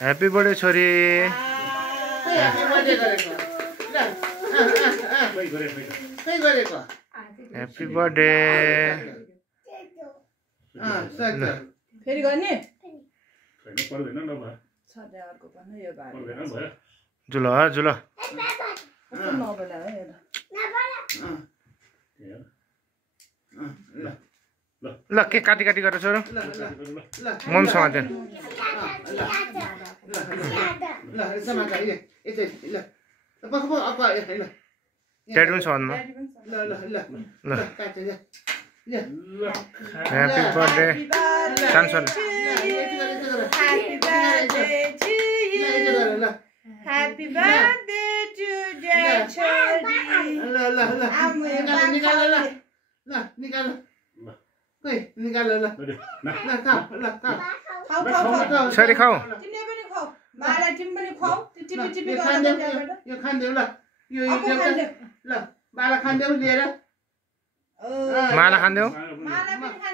Happy birthday छोरी happy birthday फेरि गर्ने जुल जुल ल के काटी काटी गरेर छोरो मम्मी समात्दैन ड्याडी पनि समात्नु ल ह्यापी बर्थडे सानसन Happy birthday to Jachori. छोरी खाऊ माला तिमी पनि खाऊ टिपी टिपी यो खान्देऊ ल यो माला खान्देऊ लिएर माला खान्देऊ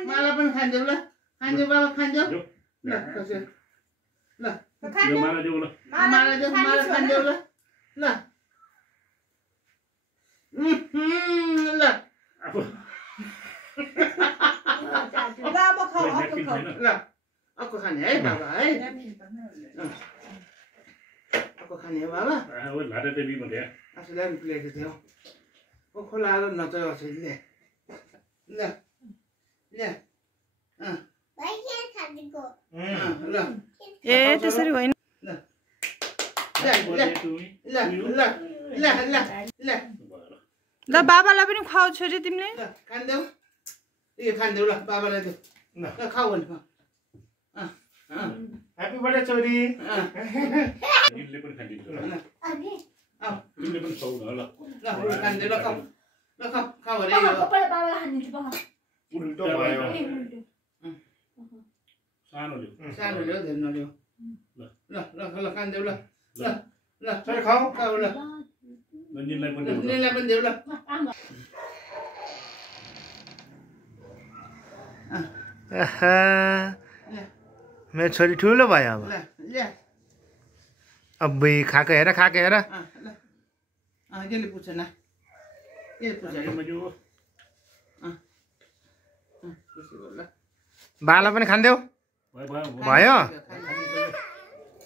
माला पनि खान्देऊ ल खान्देऊ बाबा खान्देऊ ल ल माला देऊ माला खान्देऊ ल ल ल ल aku खाने है बाबा है aku खाने है बाबा लाडा देवी भन्थे आफूलाई पनि प्लेट थियो ओ खोला र नचो ले ल ल भाइ के खानेको ल ए त्यसरी होइन ल ल ल ल ल ल ल ल बाबालाई पनि खुवाउ छोरी तिमीले ल खान्देऊ यो खान्देऊ ल बाबालाई देऊ ल खाऊ भने ह्यापी बर्थडे छोरी इडली पनि खान्दिन्छ ल इडली पनि खाऊ न ल ल खान्देऊ ल खाऊ ल खाऊ अरे यो बाबालाई खान्दिन्छ बाबा उल्टो भयो सानो ल्याउ सानो ल्याउ धेरै नल्याउ ल ल ल ल खान्देऊ ल ल ल छोरी खाऊ खाऊ ल नन्दिनलाई पनि निलाई पनि देऊ ल मेरो छोरी ठुलो भयो अब ल ल अब्बुई खाएको हेर ल यसले पुछ न यसले पुछ बाला पनि खान्देऊ भयो